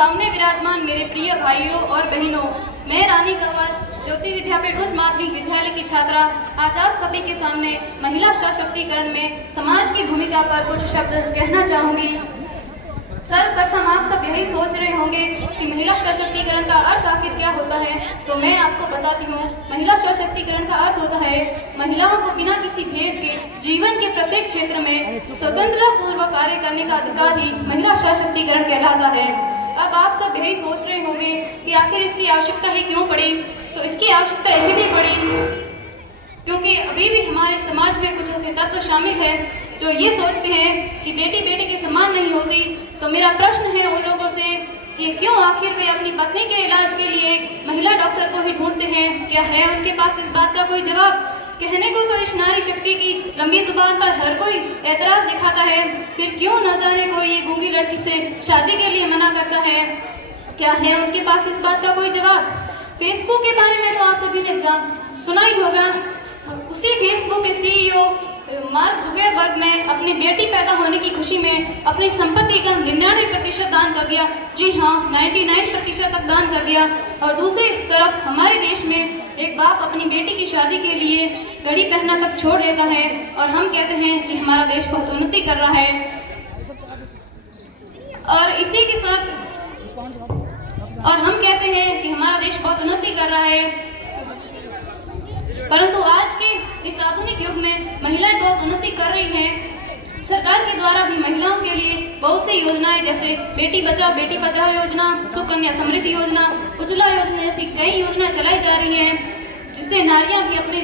सामने विराजमान मेरे प्रिय भाइयों और बहनों, मैं रानी कंवर ज्योति विद्यापीठ उच्च माध्यमिक विद्यालय की छात्रा आज आप सभी के सामने महिला सशक्तिकरण में समाज की भूमिका पर कुछ शब्द कहना चाहूंगी। सर्वप्रथम आप सब यही सोच रहे होंगे कि महिला सशक्तिकरण का अर्थ आखिर क्या होता है, तो मैं आपको बताती हूँ। महिला सशक्तिकरण का अर्थ होता है महिलाओं को बिना किसी भेद के जीवन के प्रत्येक क्षेत्र में स्वतंत्रता पूर्वक कार्य करने का अधिकार ही महिला सशक्तिकरण कहलाता है। अब आप सब यही सोच रहे होंगे कि आखिर इसकी आवश्यकता ही क्यों पड़ी, तो इसकी आवश्यकता इसीलिए पड़ी क्योंकि अभी भी हमारे समाज में कुछ ऐसे तत्व शामिल हैं जो ये सोचते हैं कि बेटी बेटी के समान नहीं होती। तो मेरा प्रश्न है उन लोगों से कि क्यों आखिर वे अपनी पत्नी के इलाज के लिए महिला डॉक्टर को ही ढूंढते हैं? क्या है उनके पास इस बात का कोई जवाब? कहने को तो इस नारी शक्ति की लंबी जुबान पर हर कोई एतराज दिखाता है, फिर क्यों न जाने कोई ये गूंगी लड़की से शादी के लिए मना करता है? क्या है उनके पास इस बात का कोई जवाब? फेसबुक के बारे में तो आप सभी ने सुना ही होगा। उसी फेसबुक के सीईओ मार्क जुकरबर्ग ने अपनी बेटी पैदा होने की खुशी में अपनी संपत्ति का 99% दान कर दिया। जी हाँ, 99% तक दान कर दिया। और दूसरी तरफ हमारे देश में एक बाप अपनी बेटी की शादी के लिए घड़ी पहनना तक छोड़ देता है और हम कहते हैं कि हमारा देश बहुत उन्नति कर रहा है। और इसी के साथ हम कहते हैं कि हमारा देश बहुत उन्नति कर रहा है, परंतु आज के इस आधुनिक युग में महिलाएं बहुत उन्नति कर रही हैं। सरकार के द्वारा भी महिलाओं के लिए बहुत सी योजनाएं जैसे बेटी बचाओ बेटी पढ़ाओ योजना, सुकन्या समृद्धि योजना, उज्ज्वला योजना जैसी कई योजनाएं चलाई जा रही हैं, जिससे नारियां भी अपनी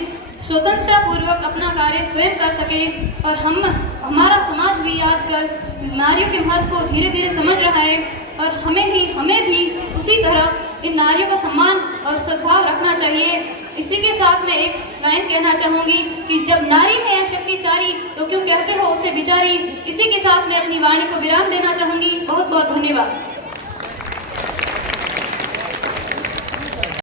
स्वतंत्रता पूर्वक अपना कार्य स्वयं कर सके। और हमारा समाज भी आजकल नारियों के महत्व को धीरे धीरे समझ रहा है और हमें भी उसी तरह इन नारियों का सम्मान और सद्भाव रखना चाहिए। इसी के साथ मैं एक लाइन कहना चाहूंगी कि जब नारी है शक्ति सारी तो क्यों कहते हो उसे बिचारी। इसी के साथ मैं अपनी वाणी को विराम देना चाहूंगी। बहुत बहुत धन्यवाद।